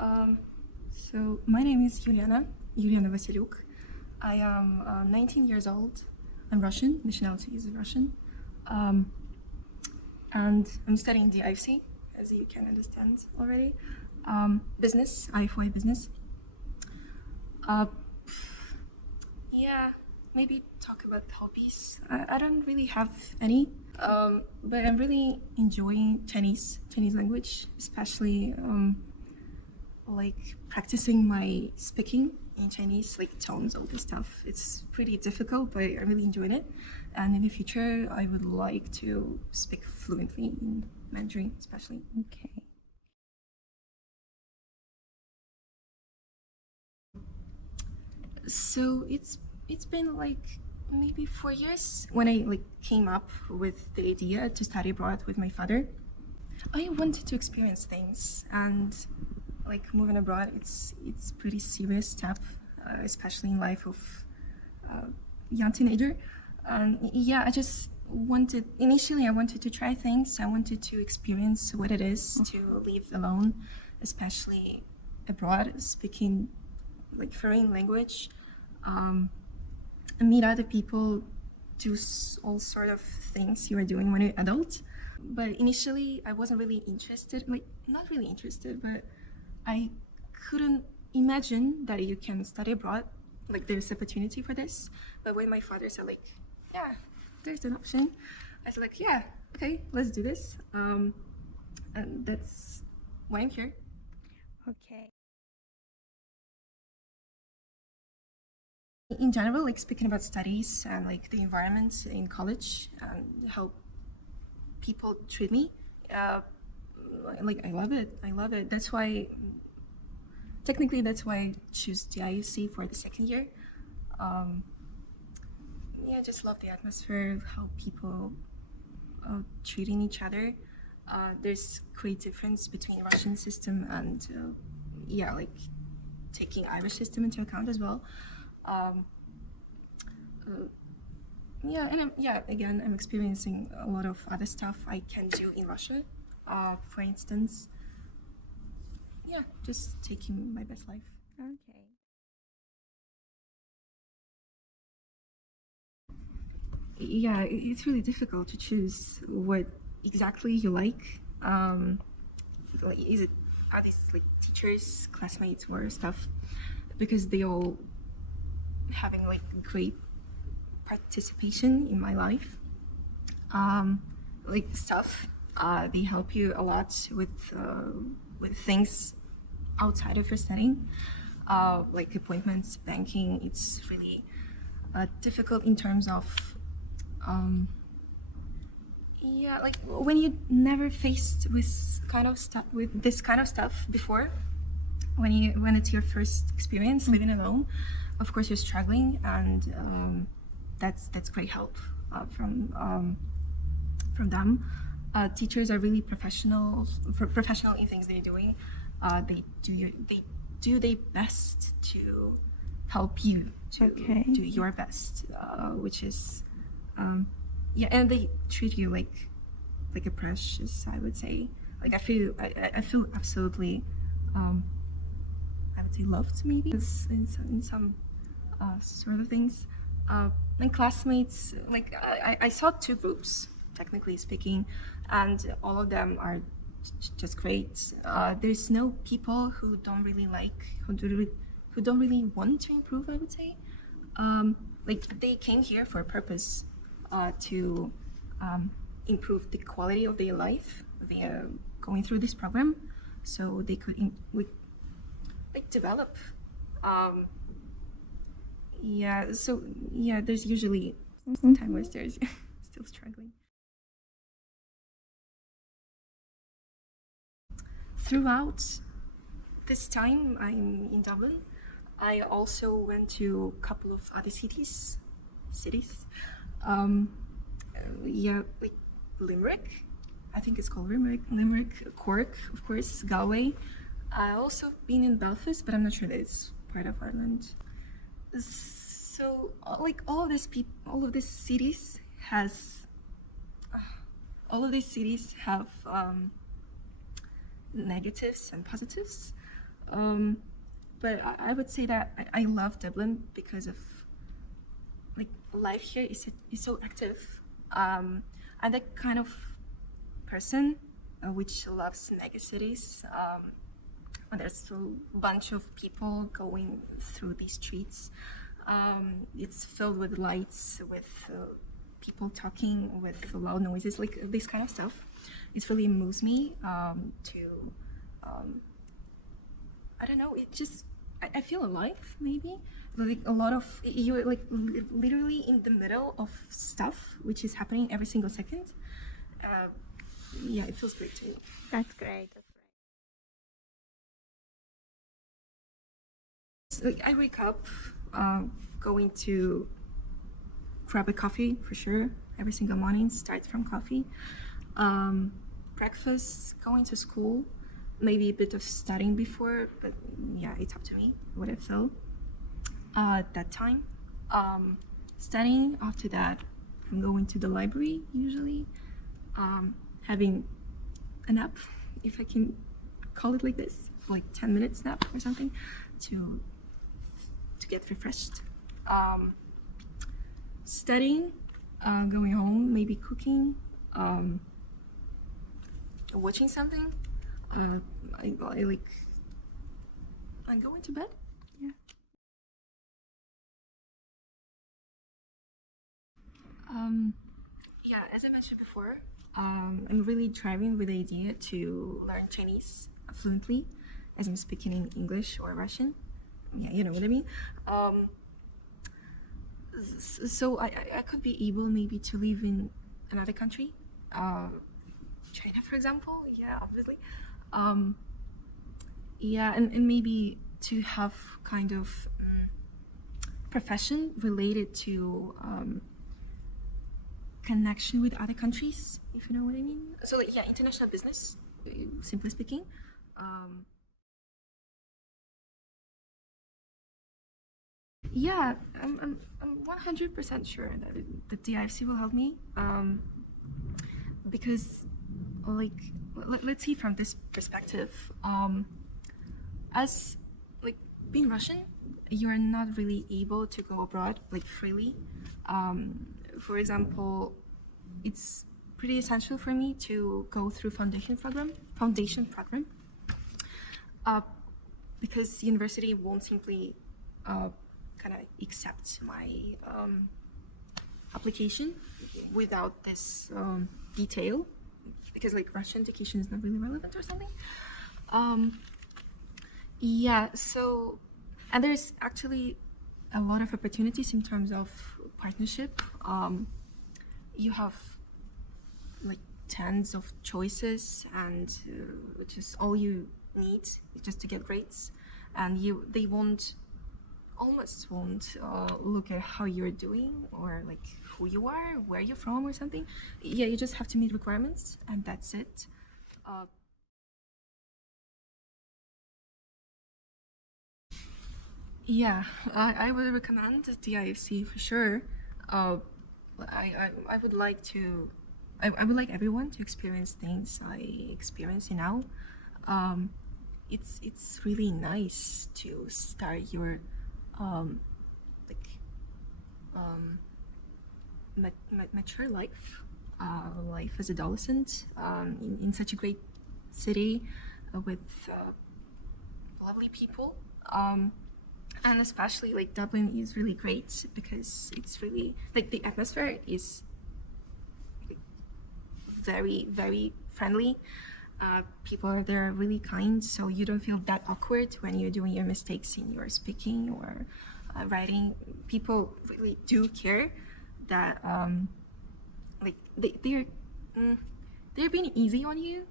So my name is Uliana Vasiliuk. I am 19 years old. I'm Russian, nationality is Russian. And I'm studying DIFC, as you can understand already. Business, IFY business. Yeah, maybe talk about hobbies. I don't really have any, but I'm really enjoying Chinese language, especially like practicing my speaking in Chinese, like tones, all this stuff. It's pretty difficult, but I really enjoyed it. And in the future, I would like to speak fluently in Mandarin, especially. Okay. So it's been like maybe 4 years when I like came up with the idea to study abroad with my father. I wanted to experience things, and like moving abroad, it's pretty serious step, especially in life of young teenager. And yeah, I just wanted initially I wanted to try things. I wanted to experience what it is to live alone, especially abroad, speaking like foreign language, meet other people, do all sort of things you are doing when you're adult. But initially, I wasn't really interested. Like not really interested, but I couldn't imagine that you can study abroad. Like there's opportunity for this. But when my father said like, yeah, there's an option, I said like, yeah, okay, let's do this. And that's why I'm here. Okay. In general, like speaking about studies and like the environment in college and how people treat me, like I love it. That's why I choose the IUC for the second year. Yeah, I just love the atmosphere, how people treating each other. There's great difference between Russian system and yeah, like taking Irish system into account as well. Yeah, and again, I'm experiencing a lot of other stuff I can do in Russia. For instance, yeah, just taking my best life. Okay. Yeah, it's really difficult to choose what exactly you like. Like, are these like teachers, classmates, or stuff? Because they all having like great participation in my life. Like stuff, they help you a lot with things outside of your studying, like appointments, banking. It's really difficult in terms of yeah, like when you never faced with this kind of stuff before, when it's your first experience living alone, of course you're struggling, and that's great help from them. Teachers are really professional in things they're doing. They do their best to help you to do your best, which is yeah, and they treat you like a precious, I would say. Like I feel absolutely I would say loved, maybe in some sort of things. My classmates, like I saw two groups, technically speaking, and all of them are just great. There's no people who don't really who don't really want to improve, I would say. Like they came here for a purpose, to improve the quality of their life. They are going through this program, so they could develop. Yeah, so yeah, there's usually time where there's still struggling. Throughout this time I'm in Dublin, I also went to a couple of other cities. Yeah, like Limerick, I think it's called Limerick, Cork, of course, Galway. I also been in Belfast, but I'm not sure that it's part of Ireland. So, like all of these cities have negatives and positives. But I would say that I love Dublin because of like life here is so active. I'm the kind of person which loves mega cities. And there's a bunch of people going through these streets. It's filled with lights, with people talking, with loud noises, like this kind of stuff. It really moves me to, I don't know, it just, I feel alive, maybe. Like a lot of, you're like literally in the middle of stuff which is happening every single second. Yeah, it feels great to me. That's great. That's So, like, I wake up going to grab a coffee for sure. Every single morning starts from coffee. Breakfast, going to school, maybe a bit of studying before, but yeah, it's up to me what I feel at that time. Studying, after that, I'm going to the library usually, having a nap, if I can call it like this, like 10 minutes nap or something, to get refreshed. Studying, going home, maybe cooking, watching something. I like, I'm going to bed. Yeah. Yeah, as I mentioned before, I'm really driving with the idea to learn Chinese fluently, as I'm speaking in English or Russian. Yeah, you know what I mean. So I could be able maybe to live in another country, China, for example. Yeah, obviously. Yeah, and maybe to have kind of profession related to connection with other countries, if you know what I mean. So like, yeah, international business, simply speaking. Yeah, I'm 100% sure that the DIFC will help me, because like let's see from this perspective, as like being Russian, you're not really able to go abroad like freely. For example, it's pretty essential for me to go through foundation program, because university won't simply kind of accept my application without this detail, because like Russian education is not really relevant or something. Yeah, so, and there's actually a lot of opportunities in terms of partnership. You have like tons of choices, and just all you need is just to get grades, and they almost won't look at how you're doing or like who you are, where you're from or something. Yeah, you just have to meet requirements and that's it. Yeah, I would recommend the DIFC for sure. I would like to, I would like everyone to experience things I experience now. It's really nice to start your like mature life as adolescent in such a great city with lovely people. And especially like Dublin is really great because it's really like the atmosphere is like, very, very friendly. People are there really kind, so you don't feel that awkward when you're doing your mistakes in your speaking or writing. People really do care that like they're being easy on you,